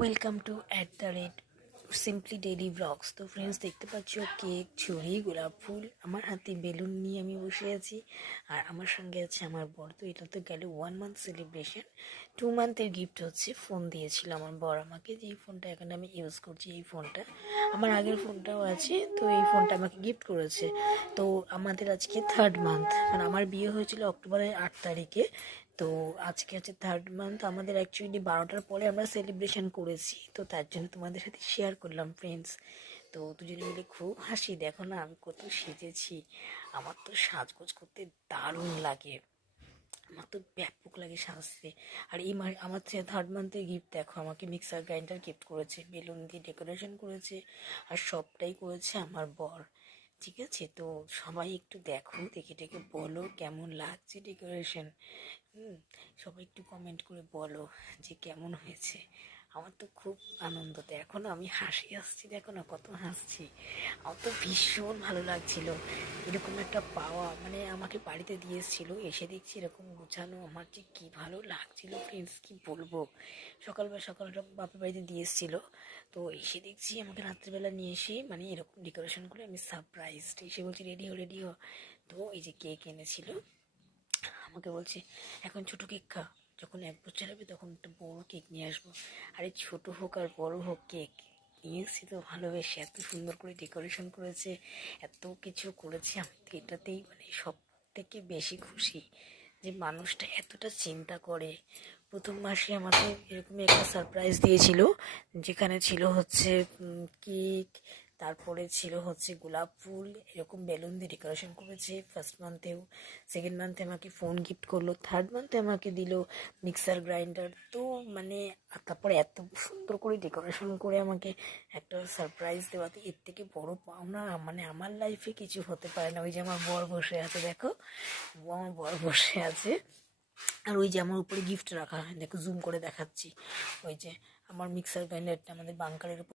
Welcome to simply daily blogs. তো friends, দেখতে পাচ্ছ কেক, ছুরি, গোলাপ ফুল, আমার হাতে বেলুন নিয়ে আমি বসে আছি। আর আমার সঙ্গে আছে আমার বর। তো এটা তো গেল 1 মান্থ সেলিব্রেশন। 2 মান্থের গিফট হচ্ছে ফোন দিয়েছিল আমার বর আমাকে, যে এই ফোনটা এখন আমি ইউজ করছি। এই ফোনটা আমার আগের ফোনটাও আছে, তো এই ফোনটা আমাকে গিফট করেছে। তো আমাদের আজকে 3rd মান্থ, মানে আমার বিয়ে হয়েছিল অক্টোবরের 8 তারিখে। তো আজকে হচ্ছে 3rd মান্থ। আমাদের অ্যাকচুয়ালি 12টার পরে আমরা সেলিব্রেশন করেছি, তো তার জন্য তোমাদের সাথে শেয়ার করলাম ফ্রেন্ডস। তো দুজনে মিলে খুব হাসি। দেখো না আমি কত সেজেছি। আমার তো সাজগোজ করতে দারুণ লাগে, আমার তো ব্যাপক লাগে সাজতে। আর এই আমার 3rd মান্থের গিফট দেখো, আমাকে মিক্সার গ্রাইন্ডার গিফট করেছে, বেলুন দিয়ে ডেকোরেশন করেছে, আর সবটাই করেছে আমার বর। ঠিক আছে, তো সবাই একটু দেখো, দেখে টেকে বলো কেমন লাগছে ডেকোরেশন। সবাই একটু কমেন্ট করে বলো যে কেমন হয়েছে। আমার তো খুব আনন্দ, দেখো না আমি হাসি আসছি, দেখো না কত হাসছি। আমার তো ভীষণ ভালো লাগছিল এরকম একটা পাওয়া, মানে আমাকে বাড়িতে দিয়ে এসেছিলো, এসে দেখছি এরকম গোছানো, আমার যে কী ভালো লাগছিল ফ্রেন্ডস, কি বলবো। সকালটা বাপের বাড়িতে দিয়ে এসেছিলো, তো এসে দেখছি আমাকে রাত্রিবেলা নিয়ে এসে মানে এরকম ডেকোরেশন করে আমি সারপ্রাইজড। এসে বলছি রেডি হো। তো এই যে কেক এনেছিল, আমাকে বলছে এখন ছোট কেক খা, যখন 1 বছর হবে তখন একটা বড় কেক নিয়ে আসবো। আরে ছোট হোক আর বড় হোক, কেক নিয়ে এসেছি তো ভালোবেসে। এত সুন্দর করে ডেকোরেশন করেছে, এত কিছু করেছে, আমি তো এটাতেই মানে সব থেকে বেশি খুশি যে মানুষটা এতটা চিন্তা করে। প্রথম মাসে আমাকে এরকমই একটা সারপ্রাইজ দিয়েছিল, যেখানে ছিল হচ্ছে কেক, তারপরে ছিল হচ্ছে গোলাপ ফুল, এরকম বেলুন দিয়ে ডেকোরেশন করেছে। 1st মান্থেও, 2nd মান্থে আমাকে ফোন গিফট করলো, 3rd মান্থে আমাকে দিল মিক্সার গ্রাইন্ডার। তো মানে আর তারপরে এত সুন্দর করে ডেকোরেশন করে আমাকে একটা সারপ্রাইজ দেওয়াতে এর থেকে বড় পাওনা মানে আমার লাইফে কিছু হতে পারে না। ওই যে আমার বর বসে আছে দেখো, আমার বর বসে আছে, আর ওই যে আমার উপরে গিফট রাখা, দেখো জুম করে দেখাচ্ছি, ওই যে আমার মিক্সার গ্রাইন্ডারটা আমাদের বাংকারের উপর